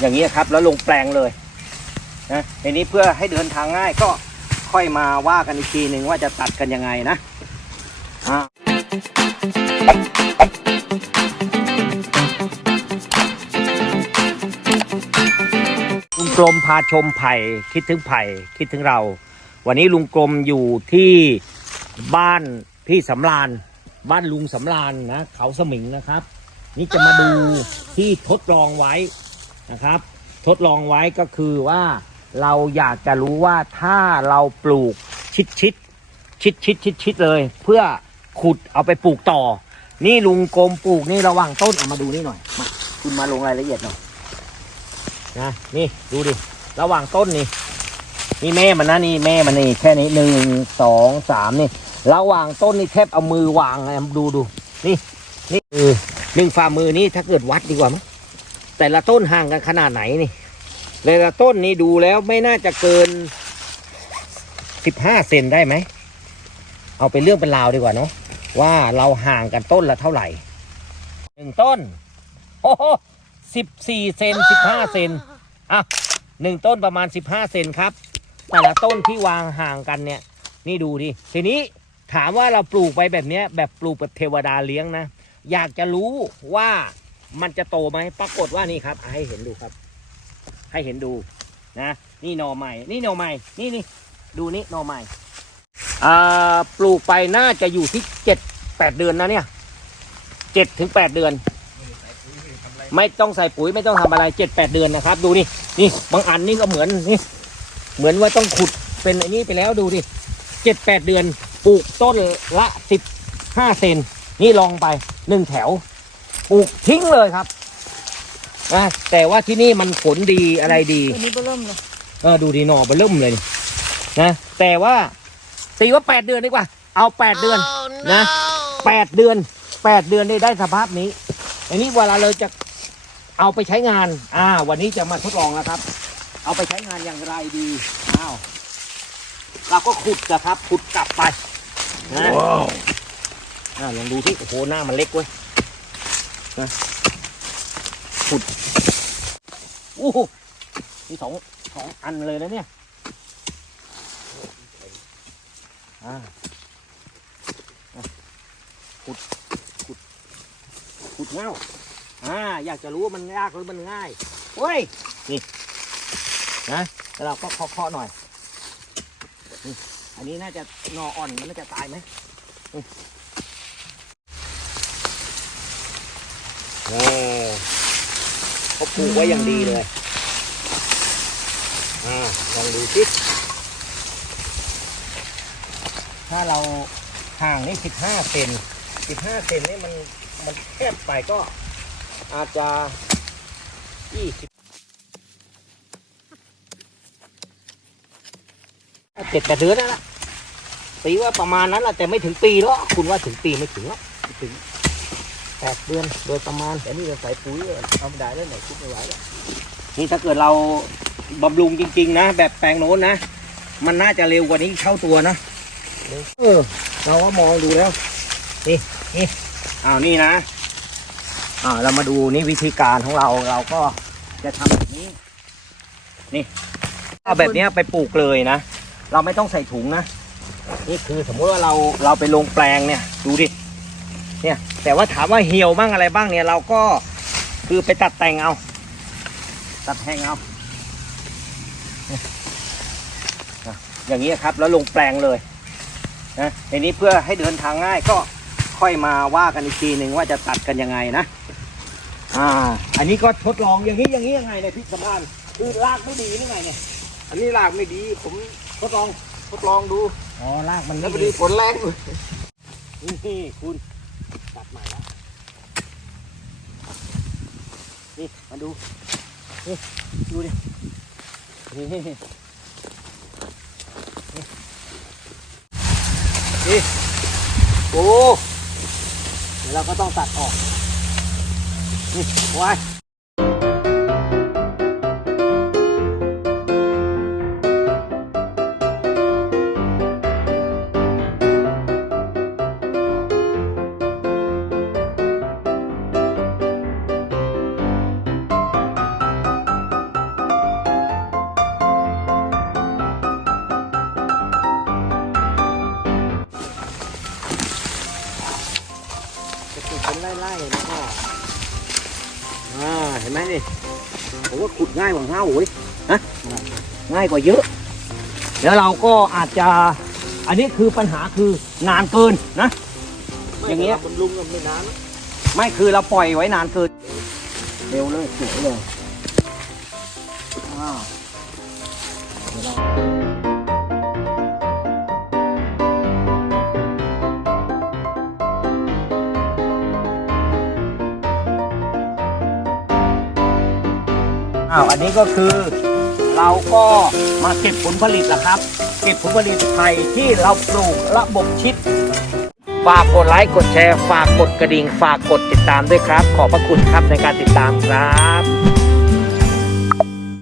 อย่างนี้ครับ แล้วลงแปลงเลยนะในนี้เพื่อให้เดินทางง่ายก็ค่อยมาว่ากันอีกทีหนึ่งว่าจะตัดกันยังไงนะอ่าลุงกลมพาชมไผ่คิดถึงไผ่คิดถึงเรา วันนี้ลุงกลมอยู่ที่บ้านพี่สำรานบ้านลุงสำรานนะเขาสมิงนะครับ นี่จะมาดูที่ทดลองไว้ นะครับ ทดลองไว้ก็คือว่าเราอยากจะรู้ว่าถ้าเราปลูกชิดชิดชิดชิดชิดชิดเลย เพื่อขุดเอาไปปลูกต่อ นี่ลุงกรมปลูกนี่ระหว่างต้นเอามาดูนี่หน่อยมาคุณมาลงรายละเอียดหน่อยนะนี่ดูดิระหว่างต้นนี่นี่แม่มันนะนี่แม่มันนี่แค่นี้หนึ่งสองสามนี่ ระหว่างต้นนี่แทบเอามือวางไงดูดูนี่นี่เออหนึ่งฝ่ามือนี่ถ้าเกิดวัดดีกว่ามั้ง แต่ละต้นห่างกันขนาดไหนนี่แต่ละต้นนี่ดูแล้วไม่น่าจะเกินสิบห้าเซนได้ไหม เอาเป็นเรื่องเป็นราวดีกว่าเนาะว่าเราห่างกันต้นละเท่าไหร่หนึ่งต้น โอ้โหสิบสี่เซนสิบห้าเซนอะหนึ่งต้นประมาณสิบห้าเซนครับ แต่ละต้นที่วางห่างกันเนี่ย นี่ดูดิทีนี้ถามว่าเราปลูกไปแบบเนี้ยแบบปลูกแบบเทวดาเลี้ยงนะ อยากจะรู้ว่า มันจะโตไหมปรากฏว่านี่ครับให้เห็นดูครับ ให้เห็นดูนะ นี่หน่อใหม่ นี่หน่อใหม่ นี่นี่ดูนี่หน่อใหม่อ่าปลูกไปน่าจะอยู่ที่เจ็ดแปดเดือนนะเนี่ยเจ็ดถึงแปดเดือน ไม่ต้องใส่ปุ๋ยไม่ต้องทำอะไรเจ็ดแปดเดือนนะครับ ดูนี่นี่บางอันนี่ก็เหมือนนี่เหมือนว่าต้องขุดเป็นอ้นี่ไปแล้วดูดิเจ็ดแปดเดือนปลูกต้นละสิบห้าเซนนี่ลองไปหนึ่งแถว ปลูกทิ้งเลยครับนะแต่ว่าที่นี่มันผลดีอะไรดีอันนี้เบิ่มเลยเออดูดีหน่อเบอเริ่มเลยนี่นะแต่ว่าตีว่าแปดเดือนดีกว่า เอาแปดเดือนนะแปดเดือนแปดเดือนได้ได้สภาพนี้อันนี้เวลาเราจะเอาไปใช้งาน อ่า วันนี้จะมาทดลองแล้วครับ เอาไปใช้งานอย่างไรดีอ้าวเราก็ขุดนะครับขุดกลับไปนะอ่าลองดูที่โอ้โหหน้ามันเล็กเว้ย นะขุดโอ้โหนี่สองสองอันเลยนะเนี่ยอ่าอะขุดขุดขุดเง่าอ่าอยากจะรู้ว่ามันยากหรือมันง่ายเว้ยนะแล้วเราก็เคาะๆหน่อยนี่อันนี้น่าจะนออ่อนมันน่าจะตายไหม โอ้เขาปลูกไว้อย่างดีเลย อ่าลองดูสิถ้าเราห่างนี่สิบห้าเซนสิบห้าเซนนี่มันมันแคบไปก็อาจจะยี่สิบเจ็ดแปดเดือนนั่นแหละตีว่าประมาณนั้นแหละแต่ไม่ถึงปีหรอกคุณว่าถึงปีไม่ถึงหรอกถึง แปดเดือนโดยประมาณ แต่นี่เราใส่ปุ๋ยธรรมดาแล้วไหนคิดไม่ไหวแล้วนี่ถ้าเกิดเราบำรุงจริง ๆ นะ แบบแปลงโน้นนะ มันน่าจะเร็วกว่านี้เท่าตัวนะเออเราก็มองดูแล้ว นี่นี่อ้าวนี่นะอ่าเรามาดูนี่วิธีการของเราเราก็จะทำแบบนี้ นี่เอาแบบเนี้ยไปปลูกเลยนะ เราไม่ต้องใส่ถุงนะ นี่คือสมมุติว่าเราเราไปลงแปลงเนี่ย ดูดิเนี่ย แต่ว่าถามว่าเหี่ยวบ้างอะไรบ้างเนี่ย เราก็คือไปตัดแต่งเอา ตัดแห้งเอาเนี่ยอะอย่างนี้ยครับแล้วลงแปลงเลยนะในนี้เพื่อให้เดินทางง่ายก็ค่อยมาว่ากันอีกทีหนึ่งว่าจะตัดกันยังไงนะ อ่า อันนี้ก็ทดลองอย่างนี้อย่างนี้ยังไงเนี่ยพี่สำรานคือรากไม่ดีหรือไงเนี่ย อันนี้รากไม่ดีผมทดลองทดลองดู อ๋อรากมันแล้วพไม่อดีดีฝนแรงด้วยนี่คุณ ตัดใหม่แล้วนี่มาดูนี่ดูดินี่นี่นี่โอ้เดี๋ยวเราก็ต้องตัดออกนี่ ไร่แล้อเห็นไหมนี่ผมว่าขุดง่ายกว่าห้าโอ้ยฮะง่ายกว่าเยอะ แล้วเราก็อาจจะอันนี้คือปัญหาคือนานเกินนะ อย่างเงี้ยลุงก็ไม่นานไม่คือเราปล่อยไว้นานเกิน เร็วเลยสวยเลยอ้าว อ้าวอันนี้ก็คือ เราก็มาเก็บผลผลิตแล้วครับ เก็บผลผลิตไผ่ที่เราปลูกระบบชิด ฝากกดไลค์กดแชร์ ฝากกดกระดิ่ง ฝากกดติดตามด้วยครับ ขอบพระคุณครับในการติดตามครับ